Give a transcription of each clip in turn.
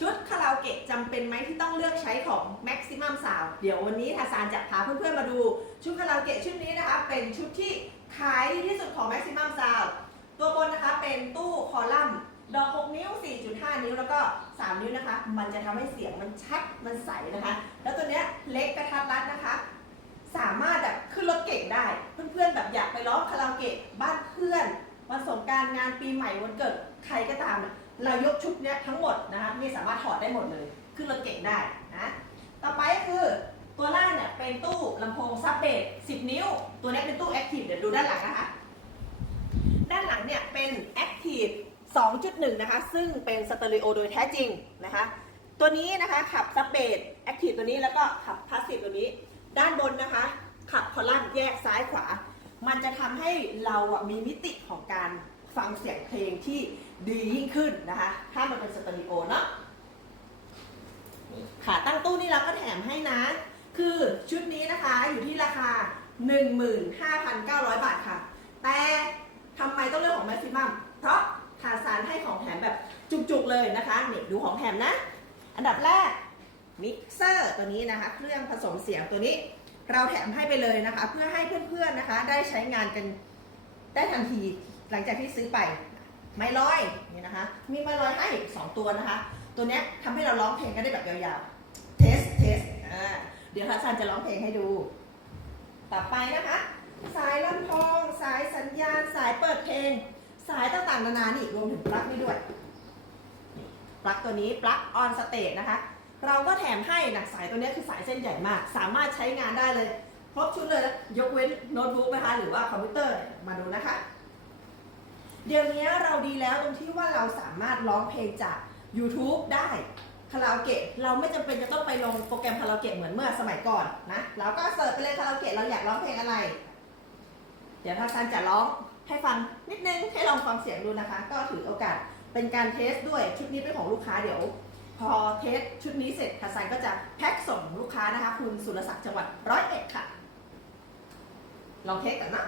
ชุดคาราโอเกะจำเป็นไหมที่ต้องเลือกใช้ของ Maximum Sound เดี๋ยววันนี้ทาซานจะพาเพื่อนๆมาดู ชุดคาราโอเกะชุดนี้นะคะ เป็นชุดที่ขายดีที่สุดของ Maximum Sound ตัวบนนะคะเป็นตู้คอลัมน์ดอก 6 นิ้ว 4.5 นิ้ว แล้วก็ 3 นิ้วนะคะ มันจะทำให้เสียงมันชัด มันใสนะคะ แล้วตัวเนี้ยเล็กกระทัดรัดนะคะ สามารถแบบขึ้นรถเก่งได้ เพื่อนๆแบบอยากไปร้องคาราโอเกะบ้านเพื่อนวันสงการงานปีใหม่วันเกิดใครก็ตาม เรายกชุดเนี้ยทั้งหมดนะคะนี่สามารถถอดได้หมดเลยขึ้นรถเก่งได้นะต่อไปก็คือตัวล่างเนี่ยเป็นตู้ลำโพงซับเบส10 นิ้ว ตัวนี้เป็นตู้แอคทีฟเดี๋ยวดูด้านหลังนะคะ ด้านหลังเนี่ยเป็น Active 2.1 นะคะ ซึ่งเป็นสเตอริโอโดยแท้จริงนะคะ ตัวนี้นะคะขับซับเบส Active ตัวนี้แล้วก็ขับพาสซีฟตัวนี้ ด้านบนนะคะ ขับคอลัมน์แยกซ้ายขวา มันจะทำให้เราอะมีมิติของการฟังเสียงเพลงที่ ดียิ่งขึ้นนะคะ ถ้ามันเป็นสเตอริโอเนาะขาตั้งตู้นี่เราก็แถมให้นะ คือชุดนี้นะคะอยู่ที่ราคา 15,900 บาทค่ะ แต่ทำไมต้องเลือกของแม x ซิมัมเพราะทาซานให้ของแถมแบบจุกๆเลยนะคะนี่ดูของแถมนะ อันดับแรกมิกเซอร์ตัวนี้นะคะ เครื่องผสมเสียงตัวนี้ เราแถมให้ไปเลยนะคะ เพื่อให้เพื่อนๆนะคะ ได้ใช้งานกันได้ทันทีหลังจากที่ซื้อไป ไม้ลอยนี่นะคะ มีไม้ลอยให้ 2 ตัวนะคะ ตัวเนี้ยทำให้เราร้องเพลงกันได้แบบยาวๆ เทส เทส อ่า เดี๋ยวทัศนจะร้องเพลงให้ดู ต่อไปนะคะ สายลำโพง สายสัญญาณ สายเปิดเพลง สายต่างๆ นานานี่รวมถึงปลั๊กนี่ด้วย ปลั๊กตัวนี้ปลั๊กออนสเตทนะคะ เราก็แถมให้นะสายตัวนี้คือสายเส้นใหญ่มาก สามารถใช้งานได้เลย ครบชุดเลยนะยกเว้นโน้ตบุ๊กนะคะ หรือว่าคอมพิวเตอร์ มาดูนะคะ เดี๋ยวนี้เราดีแล้วตรงที่ว่าเราสามารถร้องเพลงจาก YouTube ได้คาราโอเกะเราไม่จำเป็นจะต้องไปลงโปรแกรมคาราโอเกะเหมือนเมื่อสมัยก่อนนะเราก็เสิร์ชไปเลยคาราโอเกะเราอยากร้องเพลงอะไร เดี๋ยวถ้าซันจะร้องให้ฟังนิดนึงให้ลองฟังเสียงดูนะคะ ก็ถือโอกาสเป็นการเทสด้วยชุดนี้เป็นของลูกค้าเดี๋ยว พอเทสชุดนี้เสร็จทัซันก็จะแพ็คส่งลูกค้านะคะ คุณสุรศักดิ์จังหวัดร้อยเอ็ดค่ะ ลองเทสกันนะ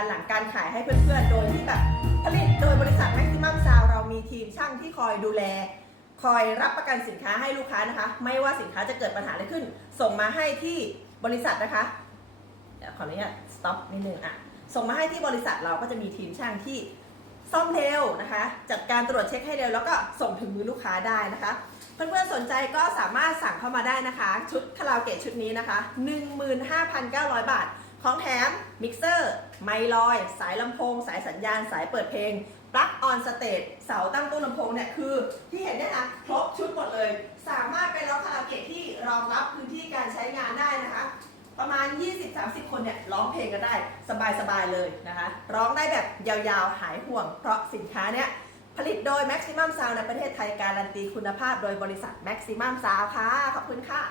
การหลังการขายให้เพื่อนๆ โดยที่แบบผลิตโดยบริษัท Maximum Sound เรามีทีมช่างที่คอยดูแล คอยรับประกันสินค้าให้ลูกค้านะคะ ไม่ว่าสินค้าจะเกิดปัญหาอะไรขึ้น ส่งมาให้ที่บริษัทนะคะเดี๋ยวขออนุญาต stop นิดนึงอะส่งมาให้ที่บริษัทเราก็จะมีทีมช่างที่ซ่อมเร็วนะคะ จัดการตรวจเช็คให้เร็วแล้วก็ส่งถึงมือลูกค้าได้นะคะ เพื่อนๆสนใจก็สามารถสั่งเข้ามาได้นะคะ ชุดคาราโอเกะชุดนี้นะคะ 15,900 บาท ของแถมมิกเซอร์ไมลอย สายลำโพง สายสัญญาณ สายเปิดเพลงปลั๊กออนสเตจเสาตั้งตู้ลำโพงเนี่ยคือที่เห็นเนี่ยนะครบชุดหมดเลย สามารถไปร้องคาราโอเกะที่รองรับพื้นที่การใช้งานได้นะคะ ประมาณ 20-30 คนเนี่ยร้องเพลงกันได้สบายๆเลยนะคะ ร้องได้แบบยาวๆหายห่วง เพราะสินค้าเนี่ยผลิตโดย Maximum Sound ในประเทศไทยการันตีคุณภาพโดยบริษัท Maximum Sound ค่ะ ขอบคุณค่ะ